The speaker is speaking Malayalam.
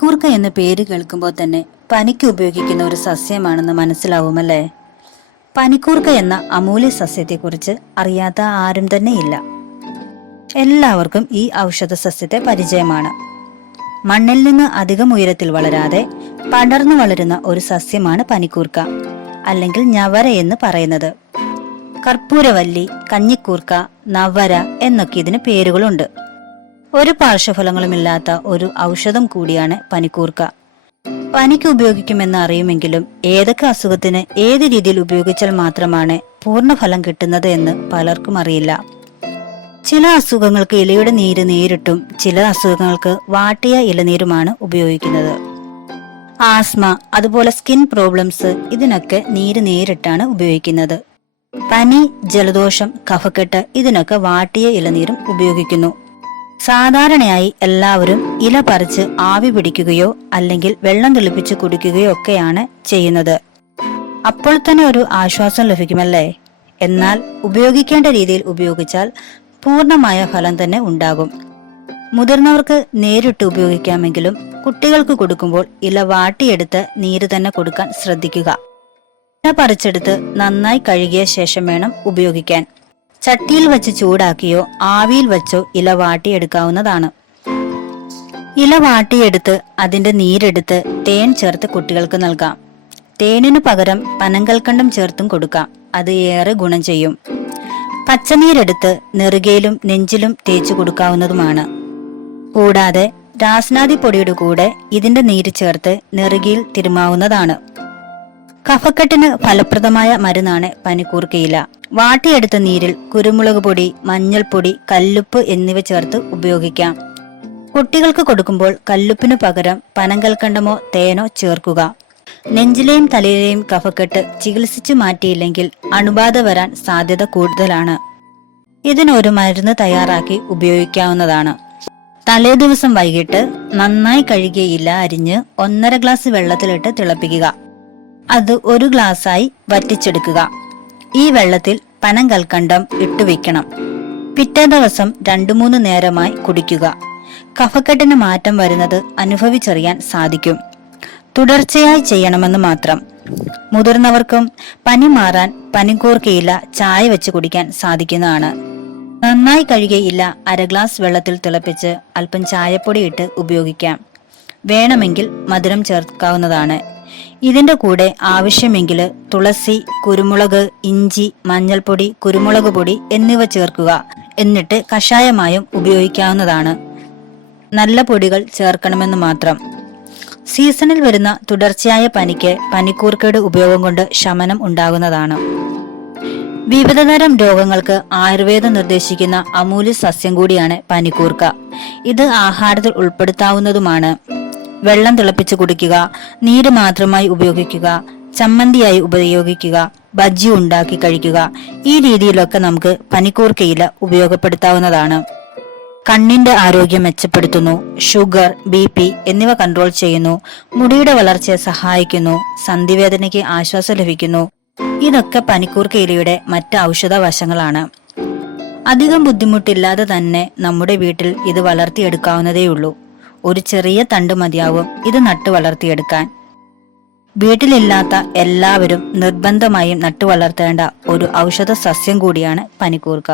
പനിക്കൂർക്ക എന്ന പേര് കേൾക്കുമ്പോൾ തന്നെ പനിക്ക് ഉപയോഗിക്കുന്ന ഒരു സസ്യമാണെന്ന് മനസ്സിലാവുമല്ലേ? പനിക്കൂർക്ക എന്ന അമൂല്യ സസ്യത്തെക്കുറിച്ച് അറിയാത്ത ആരും തന്നെ ഇല്ല. എല്ലാവർക്കും ഈ ഔഷധ സസ്യത്തെ പരിചയമാണ്. മണ്ണിൽ നിന്ന് അധികം ഉയരത്തിൽ വളരാതെ പടർന്നു വളരുന്ന ഒരു സസ്യമാണ് പനിക്കൂർക്ക, അല്ലെങ്കിൽ ഞവര എന്ന് പറയുന്നത്. കർപ്പൂരവല്ലി, കഞ്ഞിക്കൂർക്ക, നവര എന്നൊക്കെ ഇതിന് പേരുകളുണ്ട്. ഒരു പാർശ്വഫലങ്ങളുമില്ലാത്ത ഒരു ഔഷധം കൂടിയാണ് പനിക്കൂർക്ക. പനിക്ക് ഉപയോഗിക്കുമെന്ന് അറിയുമെങ്കിലും ഏതൊക്കെ അസുഖത്തിന് ഏത് രീതിയിൽ ഉപയോഗിച്ചാൽ മാത്രമാണ് പൂർണ്ണഫലം കിട്ടുന്നത് എന്ന് പലർക്കും അറിയില്ല. ചില അസുഖങ്ങൾക്ക് ഇലയുടെ നീര് നേരിട്ടും ചില അസുഖങ്ങൾക്ക് വാട്ടിയ ഇലനീരുമാണ് ഉപയോഗിക്കുന്നത്. ആസ്മ, അതുപോലെ സ്കിൻ പ്രോബ്ലംസ്, ഇതിനൊക്കെ നീര് നേരിട്ടാണ് ഉപയോഗിക്കുന്നത്. പനി, ജലദോഷം, കഫക്കെട്ട് ഇതിനൊക്കെ വാട്ടിയ ഇലനീരും ഉപയോഗിക്കുന്നു. സാധാരണയായി എല്ലാവരും ഇല പറിച്ച് ആവി പിടിക്കുകയോ അല്ലെങ്കിൽ വെള്ളം തിളപ്പിച്ച് കുടിക്കുകയോ ഒക്കെയാണ് ചെയ്യുന്നത്. അപ്പോൾ തന്നെ ഒരു ആശ്വാസം ലഭിക്കുമല്ലേ? എന്നാൽ ഉപയോഗിക്കേണ്ട രീതിയിൽ ഉപയോഗിച്ചാൽ പൂർണ്ണമായ ഫലം തന്നെ ഉണ്ടാകും. മുതിർന്നവർക്ക് നേരിട്ട് ഉപയോഗിക്കാമെങ്കിലും കുട്ടികൾക്ക് കൊടുക്കുമ്പോൾ ഇല വാട്ടിയെടുത്ത് നീര് തന്നെ കൊടുക്കാൻ ശ്രദ്ധിക്കുക. ഇല പറിച്ചെടുത്ത് നന്നായി കഴുകിയ ശേഷം വേണം ഉപയോഗിക്കാൻ. ചട്ടിയിൽ വെച്ച് ചൂടാക്കിയോ ആവിയിൽ വെച്ചോ ഇല വാട്ടിയെടുക്കാവുന്നതാണ്. ഇല വാട്ടിയെടുത്ത് അതിന്റെ നീരെടുത്ത് തേൻ ചേർത്ത് കുട്ടികൾക്ക് നൽകാം. തേനിനു പകരം പനങ്കൽക്കണ്ടം ചേർത്തും കൊടുക്കാം. അത് ഏറെ ഗുണം ചെയ്യും. പച്ചനീരെടുത്ത് നെറുകയിലും നെഞ്ചിലും തേച്ചു കൊടുക്കാവുന്നതുമാണ്. കൂടാതെ രാസ്നാദി പൊടിയുടെ കൂടെ ഇതിന്റെ നീര് ചേർത്ത് നെറുകയിൽ തിരുമാവുന്നതാണ്. കഫക്കെട്ടിന് ഫലപ്രദമായ മരുന്നാണ് പനിക്കൂർക്കയില. വാട്ടിയെടുത്ത നീരിൽ കുരുമുളക് പൊടി, മഞ്ഞൾപ്പൊടി, കല്ലുപ്പ് എന്നിവ ചേർത്ത് ഉപയോഗിക്കാം. കുട്ടികൾക്ക് കൊടുക്കുമ്പോൾ കല്ലുപ്പിനു പകരം പനങ്കൽക്കണ്ടമോ തേനോ ചേർക്കുക. നെഞ്ചിലെയും തലയിലെയും കഫക്കെട്ട് ചികിത്സിച്ചു മാറ്റിയില്ലെങ്കിൽ അണുബാധ വരാൻ സാധ്യത കൂടുതലാണ്. ഇതിനൊരു മരുന്ന് തയ്യാറാക്കി ഉപയോഗിക്കാവുന്നതാണ്. തലേ ദിവസം വൈകിട്ട് നന്നായി കഴുകിയ ഇല അരിഞ്ഞ് 1.5 ഗ്ലാസ് വെള്ളത്തിലിട്ട് തിളപ്പിക്കുക. അത് 1 ഗ്ലാസ്സായി വറ്റിച്ചെടുക്കുക. ഈ വെള്ളത്തിൽ പനങ്കൽക്കണ്ടം ഇട്ടുവെക്കണം. പിറ്റേ ദിവസം 2-3 നേരമായി കുടിക്കുക. കഫക്കെട്ടിന് മാറ്റം വരുന്നത് അനുഭവിച്ചറിയാൻ സാധിക്കും. തുടർച്ചയായി ചെയ്യണമെന്ന് മാത്രം. മുതിർന്നവർക്കും പനി മാറാൻ പനിക്കൂർക്കയില ചായ വെച്ച് കുടിക്കാൻ സാധിക്കുന്നതാണ്. നന്നായി കഴുകിയ ഇല 1/2 ഗ്ലാസ് വെള്ളത്തിൽ തിളപ്പിച്ച് അല്പം ചായപ്പൊടി ഇട്ട് ഉപയോഗിക്കാം. വേണമെങ്കിൽ മധുരം ചേർക്കാവുന്നതാണ്. ഇതിന്റെ കൂടെ ആവശ്യമെങ്കിൽ തുളസി, കുരുമുളക്, ഇഞ്ചി, മഞ്ഞൾപ്പൊടി, കുരുമുളക് പൊടി എന്നിവ ചേർക്കുക. എന്നിട്ട് കഷായമായും ഉപയോഗിക്കാവുന്നതാണ്. നല്ല പൊടികൾ ചേർക്കണമെന്ന് മാത്രം. സീസണിൽ വരുന്ന തുടർച്ചയായ പനിക്ക് പനിക്കൂർക്കയുടെ ഉപയോഗം കൊണ്ട് ശമനം ഉണ്ടാകുന്നതാണ്. വിവിധതരം രോഗങ്ങൾക്ക് ആയുർവേദം നിർദ്ദേശിക്കുന്ന അമൂല്യ സസ്യം കൂടിയാണ് പനിക്കൂർക്ക. ഇത് ആഹാരത്തിൽ ഉൾപ്പെടുത്താവുന്നതുമാണ്. വെള്ളം തിളപ്പിച്ച് കുടിക്കുക, നീര് മാത്രമായി ഉപയോഗിക്കുക, ചമ്മന്തിയായി ഉപയോഗിക്കുക, ബജ്ജി ഉണ്ടാക്കി കഴിക്കുക. ഈ രീതിയിലൊക്കെ നമുക്ക് പനിക്കൂർക്കയില ഉപയോഗപ്പെടുത്താവുന്നതാണ്. കണ്ണിന്റെ ആരോഗ്യം മെച്ചപ്പെടുത്തുന്നു. ഷുഗർ, BP എന്നിവ കൺട്രോൾ ചെയ്യുന്നു. മുടിയുടെ വളർച്ചയെ സഹായിക്കുന്നു. സന്ധിവേദനയ്ക്ക് ആശ്വാസം ലഭിക്കുന്നു. ഇതൊക്കെ പനിക്കൂർക്കയിലയുടെ മറ്റ് ഔഷധ വശങ്ങളാണ്. അധികം ബുദ്ധിമുട്ടില്ലാതെ തന്നെ നമ്മുടെ വീട്ടിൽ ഇത് വളർത്തിയെടുക്കാവുന്നതേയുള്ളൂ. ഒരു ചെറിയ തണ്ട് മതിയാവും ഇത് നട്ടു വളർത്തിയെടുക്കാൻ. വീട്ടിലില്ലാത്ത എല്ലാവരും നിർബന്ധമായും നട്ടു വളർത്തേണ്ട ഒരു ഔഷധ സസ്യം കൂടിയാണ് പനിക്കൂർക്ക.